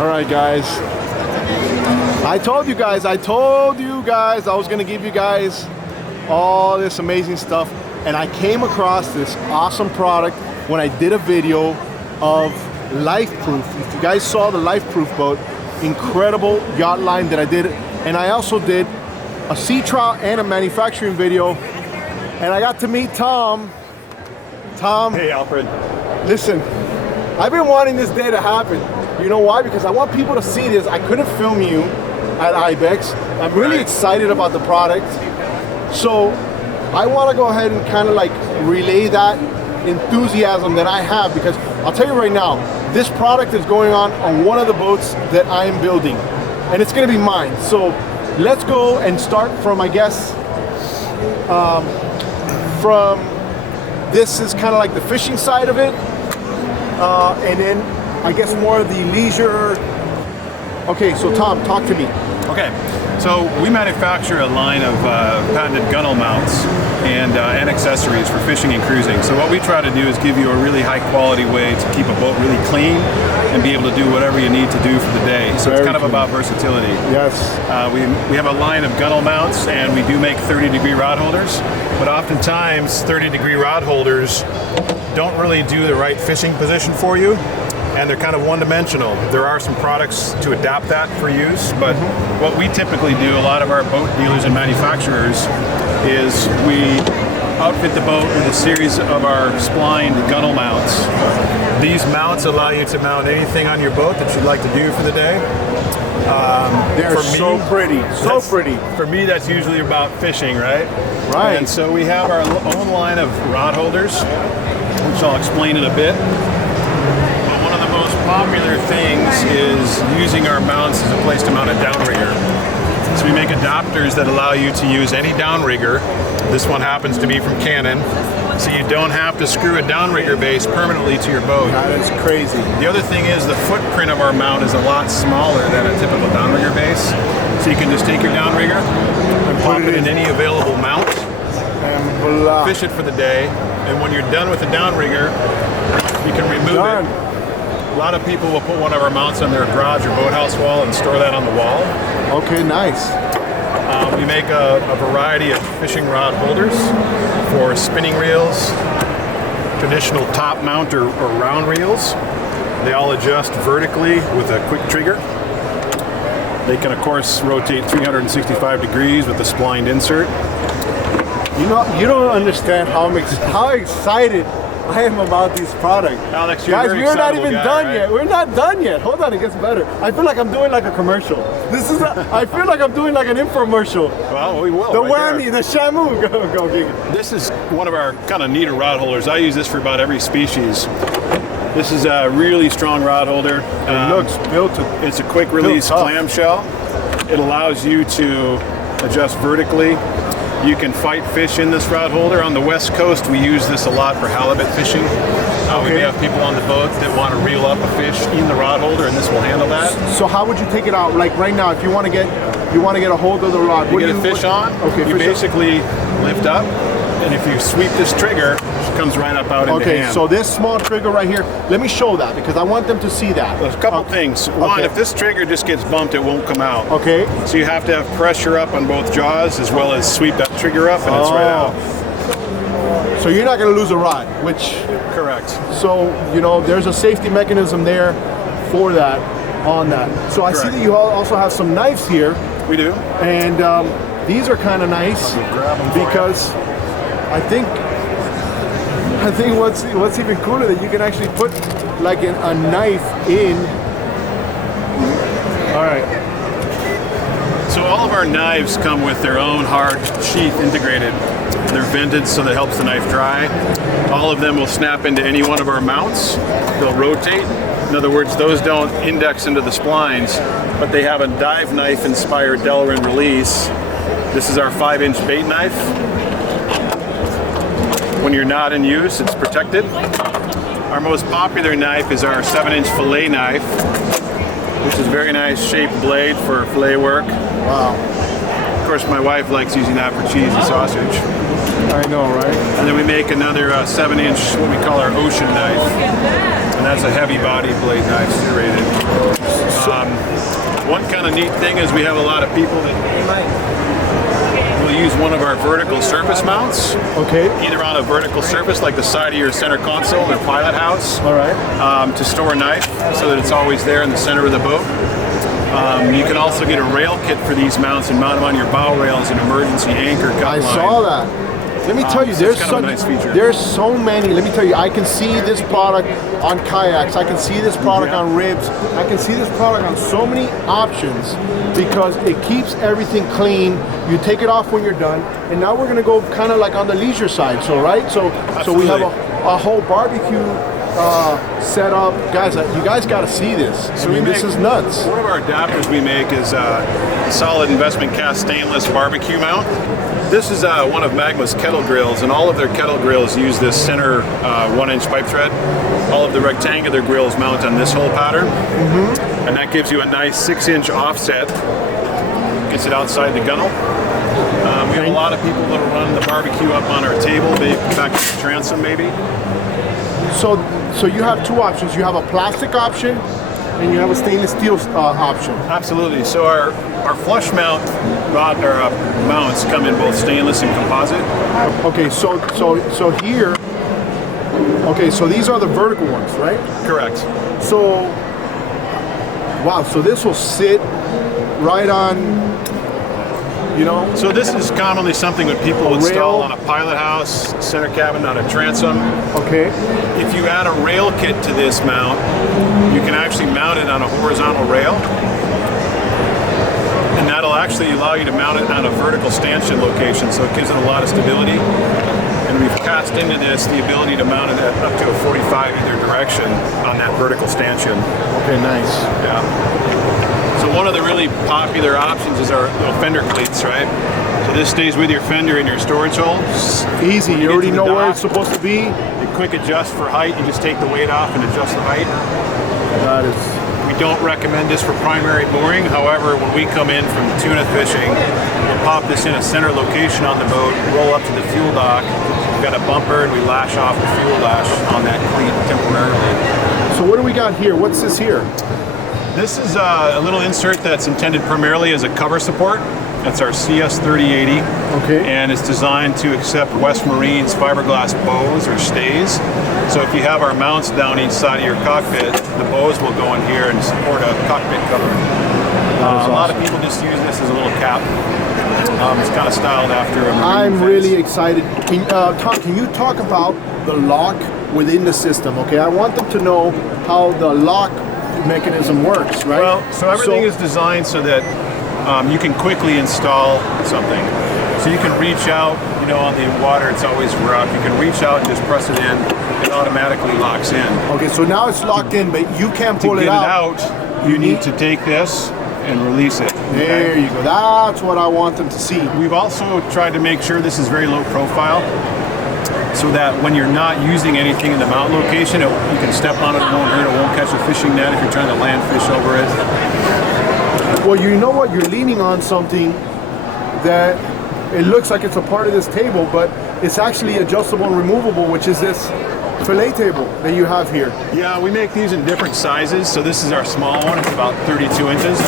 All right, guys. I told you guys I was gonna give you guys all this amazing stuff, and I came across this awesome product when I did a video of Lifeproof. If you guys saw the Lifeproof boat, incredible yacht line that I did, and I also did a sea trial and a manufacturing video, and I got to meet Tom. Tom. Hey, Alfred. Listen, I've been wanting this day to happen. You know why? Because I want people to see this. I couldn't film you at IBEX. I'm really excited about the product. So I want to go ahead and kind of like relay that enthusiasm that I have, because I'll tell you right now, this product is going on one of the boats that I am building, and it's going to be mine. So let's go and start from, I guess, from this is kind of like the fishing side of it, and then I guess more of the leisure. Okay, so Tom, talk to me. Okay, so we manufacture a line of patented gunnel mounts and accessories for fishing and cruising. So what we try to do is give you a really high quality way to keep a boat really clean and be able to do whatever you need to do for the day. So it's kind of about versatility. Yes. We have a line of gunnel mounts, and we do make 30-degree rod holders, but oftentimes 30-degree rod holders don't really do the right fishing position for you, and they're kind of one-dimensional. There are some products to adapt that for use, but what we typically do, a lot of our boat dealers and manufacturers, is we outfit the boat with a series of our splined gunnel mounts. These mounts allow you to mount anything on your boat that you'd like to do for the day. They're so pretty, so pretty. For me, that's usually about fishing, right? Right. And so we have our own line of rod holders, which I'll explain in a bit. But one of the most popular things is using our mounts as a place to mount a downrigger. So we make adapters that allow you to use any downrigger. This one happens to be from Canon, so you don't have to screw a downrigger base permanently to your boat. That is crazy. The other thing is the footprint of our mount is a lot smaller than a typical downrigger base. So you can just take your downrigger and pop it in any available mount, and fish it for the day, and when you're done with the downrigger, you can remove it. A lot of people will put one of our mounts on their garage or boathouse wall and store that on the wall. Okay, nice. We make a variety of fishing rod holders for spinning reels, traditional top mount or round reels. They all adjust vertically with a quick trigger. They can, of course, rotate 365 degrees with the splined insert. You know, you don't understand how excited I am about this product. Alex, you're guys, a very we're not even excitable guy, done right? yet. We're not done yet. Hold on, it gets better. I feel like I'm doing like a commercial. I feel like I'm doing like an infomercial. Well, we will. The right whammy, there. the shamu. Go, Giga. This is one of our kind of neater rod holders. I use this for about every species. This is a really strong rod holder. It looks built to. It's a quick release clamshell. It allows you to adjust vertically. You can fight fish in this rod holder. On the West Coast, we use this a lot for halibut fishing. We may have people on the boat that want to reel up a fish in the rod holder, and this will handle that. So how would you take it out? Like right now, if you want to get a hold of the rod, You get a fish on. Okay, you basically lift up, and if you sweep this trigger, it comes right up out into hand. Okay, so this small trigger right here, let me show that because I want them to see that. There's a couple things. One, if this trigger just gets bumped, it won't come out. Okay. So you have to have pressure up on both jaws as well as sweep that trigger up, and it's right out. So you're not going to lose a rod, which... Correct. So, you know, there's a safety mechanism there for that, on that. So I see that you also have some knives here. We do. And these are kind of nice because I think what's even cooler that you can actually put like a knife in. All right. So all of our knives come with their own hard sheath integrated. They're vented so that helps the knife dry. All of them will snap into any one of our mounts. They'll rotate. In other words, those don't index into the splines, but they have a dive knife inspired Delrin release. This is our 5-inch bait knife. When you're not in use, it's protected. Our most popular knife is our 7-inch fillet knife, which is a very nice shaped blade for fillet work. Wow. Of course, my wife likes using that for cheese and sausage. I know, right? And then we make another 7-inch, what we call our ocean knife. And that's a heavy body blade knife, serrated. One kind of neat thing is we have a lot of people that will use one of our vertical surface mounts. Okay. Either on a vertical surface like the side of your center console or pilot house. All right. To store a knife so that it's always there in the center of the boat. You can also get a rail kit for these mounts and mount them on your bow rail as an emergency anchor cut line. I saw that. Let me tell you, so there's so many. Let me tell you, I can see this product on kayaks. I can see this product on ribs. I can see this product on so many options because it keeps everything clean. You take it off when you're done. And now we're gonna go kind of like on the leisure side. So so we have a whole barbecue set up. Guys, you guys got to see this. So this is nuts. One of our adapters we make is a solid investment cast stainless barbecue mount. This is one of Magma's kettle grills, and all of their kettle grills use this center 1-inch pipe thread. All of the rectangular grills mount on this hole pattern, and that gives you a nice 6-inch offset. Gets it outside the gunnel. We have a lot of people that will run the barbecue up on our table, maybe back to the transom maybe. So you have two options. You have a plastic option, and you have a stainless steel option. Absolutely. So our flush mount mounts come in both stainless and composite. Okay, so here. Okay, so these are the vertical ones, right? Correct. So, wow. So this will sit right on. You know. So this is commonly something that people install on a pilot house, center cabin, on a transom. Okay. If you add a rail kit to this mount, you can actually mount it on a horizontal rail. And that'll actually allow you to mount it on a vertical stanchion location, so it gives it a lot of stability. And we've cast into this the ability to mount it at up to a 45 either direction on that vertical stanchion. Okay, nice. Yeah. So one of the really popular options is our little Fender Cleats, right? So this stays with your fender in your storage hole. Easy, you already know where it's supposed to be. You quick adjust for height, you just take the weight off and adjust the height. That is. We don't recommend this for primary mooring. However, when we come in from tuna fishing, we'll pop this in a center location on the boat, roll up to the fuel dock. We've got a bumper and we lash off the fuel lash on that cleat temporarily. So what do we got here? What's this here? This is a little insert that's intended primarily as a cover support. That's our CS3080. Okay. And it's designed to accept West Marine's fiberglass bows or stays. So if you have our mounts down each side of your cockpit, the bows will go in here and support a cockpit cover. A lot of people just use this as a little cap. It's kind of styled after a marine I'm fence. really excited. Tom, can you talk about the lock within the system? Okay, I want them to know how the lock mechanism works, right? Well, so everything is designed so that you can quickly install something. So you can reach out, you know, on the water, it's always rough. You can reach out and just press it in. It automatically locks in. Okay, so now it's locked in, but you can't pull to it get out. it out, you need to take this and release it. There you go. That's what I want them to see. We've also tried to make sure this is very low profile, so that when you're not using anything in the mount location, you can step on it, it won't hurt, it won't catch a fishing net if you're trying to land fish over it. Well, you know what? You're leaning on something that it looks like it's a part of this table, but it's actually adjustable and removable, which is this fillet table that you have here. Yeah, we make these in different sizes. So this is our small one, it's about 32 inches.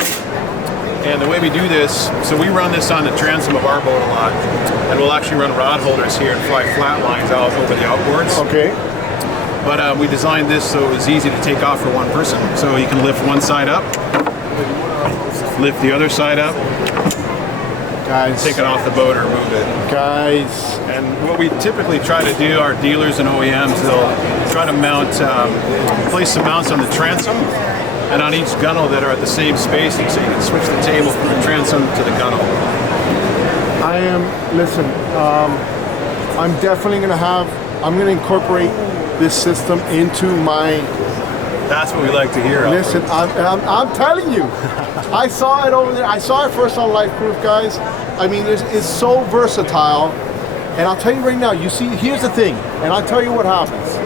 And the way we do this, so we run this on the transom of our boat a lot, and we'll actually run rod holders here and fly flat lines out over the outboards. Okay. But we designed this so it was easy to take off for one person. So you can lift one side up, lift the other side up, Guys. take it off the boat or move it. Guys. And what we typically try to do, our dealers and OEMs, they'll try to mount, place some mounts on the transom and on each gunnel that are at the same spacing, so you can switch the table from the transom to the gunnel. Listen, I'm definitely I'm gonna incorporate this system into my. That's what we like to hear. Listen, I'm telling you, I saw it over there. I saw it first on Life Proof, guys. I mean, it's so versatile. And I'll tell you right now, you see, here's the thing, and I'll tell you what happens.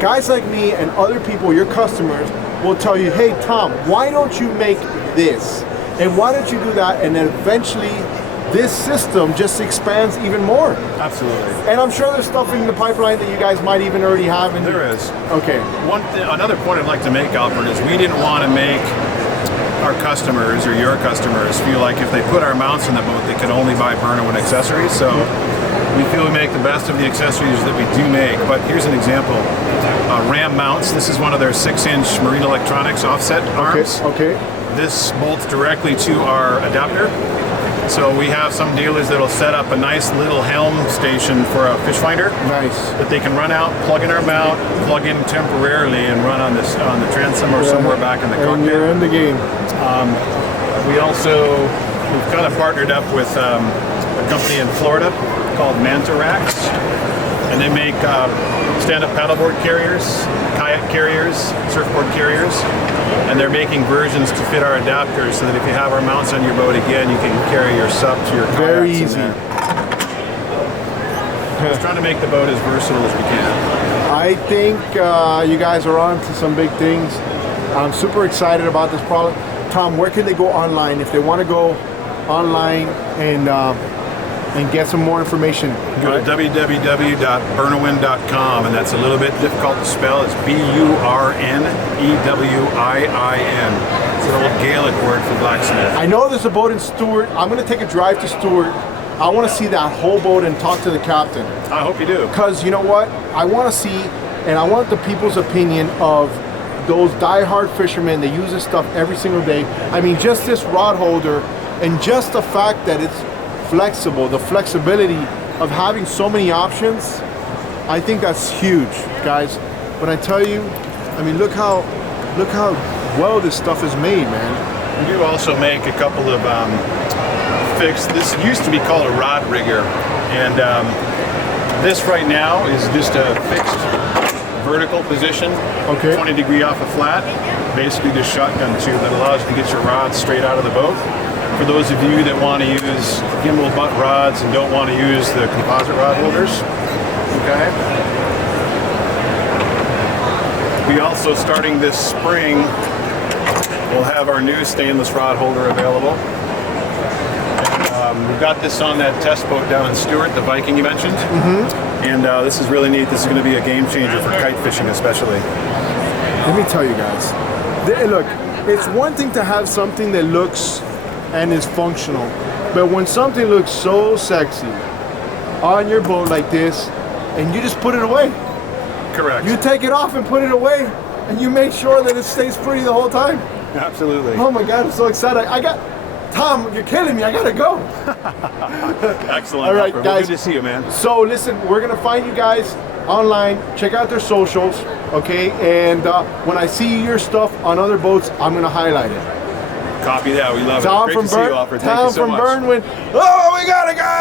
Guys like me and other people, your customers, will tell you, hey, Tom, why don't you make this? And why don't you do that? And then eventually, this system just expands even more. Absolutely. And I'm sure there's stuff in the pipeline that you guys might even already have. There is. Okay. Another point I'd like to make, Alfred, is we didn't want to make our customers or your customers feel like if they put our mounts in the boat, they can only buy Burnewiin accessories. So we feel we make the best of the accessories that we do make. But here's an example. Ram mounts. This is one of their 6-inch Marine Electronics offset arms. Okay. This bolts directly to our adapter. So we have some dealers that'll set up a nice little helm station for a fish finder. Nice. That they can run out, plug in our mount, plug in temporarily, and run on this on the transom or somewhere back in the cockpit. And you're in the game. We've kind of partnered up with a company in Florida called Manta Racks, and they make stand-up paddleboard carriers, kayak carriers, surfboard carriers, and they're making versions to fit our adapters so that if you have our mounts on your boat again, you can carry your SUP to your kayaks. Very easy. Just trying to make the boat as versatile as we can. I think you guys are on to some big things. I'm super excited about this product. Tom, where can they go online if they want to go online and get some more information? Go to www.burnewiin.com, and that's a little bit difficult to spell. It's Burnewiin. It's an old Gaelic word for blacksmith. I know there's a boat in Stewart. I'm going to take a drive to Stewart. I want to see that whole boat and talk to the captain. I hope you do. Because you know what? I want to see, and I want the people's opinion of those die-hard fishermen that use this stuff every single day. I mean, just this rod holder and just the fact that it's flexible, the flexibility of having so many options, I think that's huge, guys. When I tell you, I mean, look how well this stuff is made, man. We do also make a couple of fixed. This used to be called a rod rigger, and this right now is just a fixed vertical position, 20 degree off a flat, basically just shotgun tube that allows you to get your rods straight out of the boat. For those of you that want to use gimbal butt rods and don't want to use the composite rod holders, okay? We also, starting this spring, will have our new stainless rod holder available. And, we've got this on that test boat down in Stewart, the Viking you mentioned. And this is really neat. This is going to be a game changer for kite fishing especially. Let me tell you guys, look, it's one thing to have something that looks and is functional, but when something looks so sexy on your boat like this and you just put it away. Correct. You take it off and put it away and you make sure that it stays pretty the whole time. Absolutely. Oh my God, I'm so excited. Tom, you're killing me. I gotta go. Excellent. All right, Alfred. guys. Well, good to see you, man. So listen, we're gonna find you guys online. Check out their socials, okay? And when I see your stuff on other boats, I'm gonna highlight it. Copy that. We love Tom it. Great from to see you, Alfred. Thank you Tom so from much. Burnewiin. Oh, we got it, guys.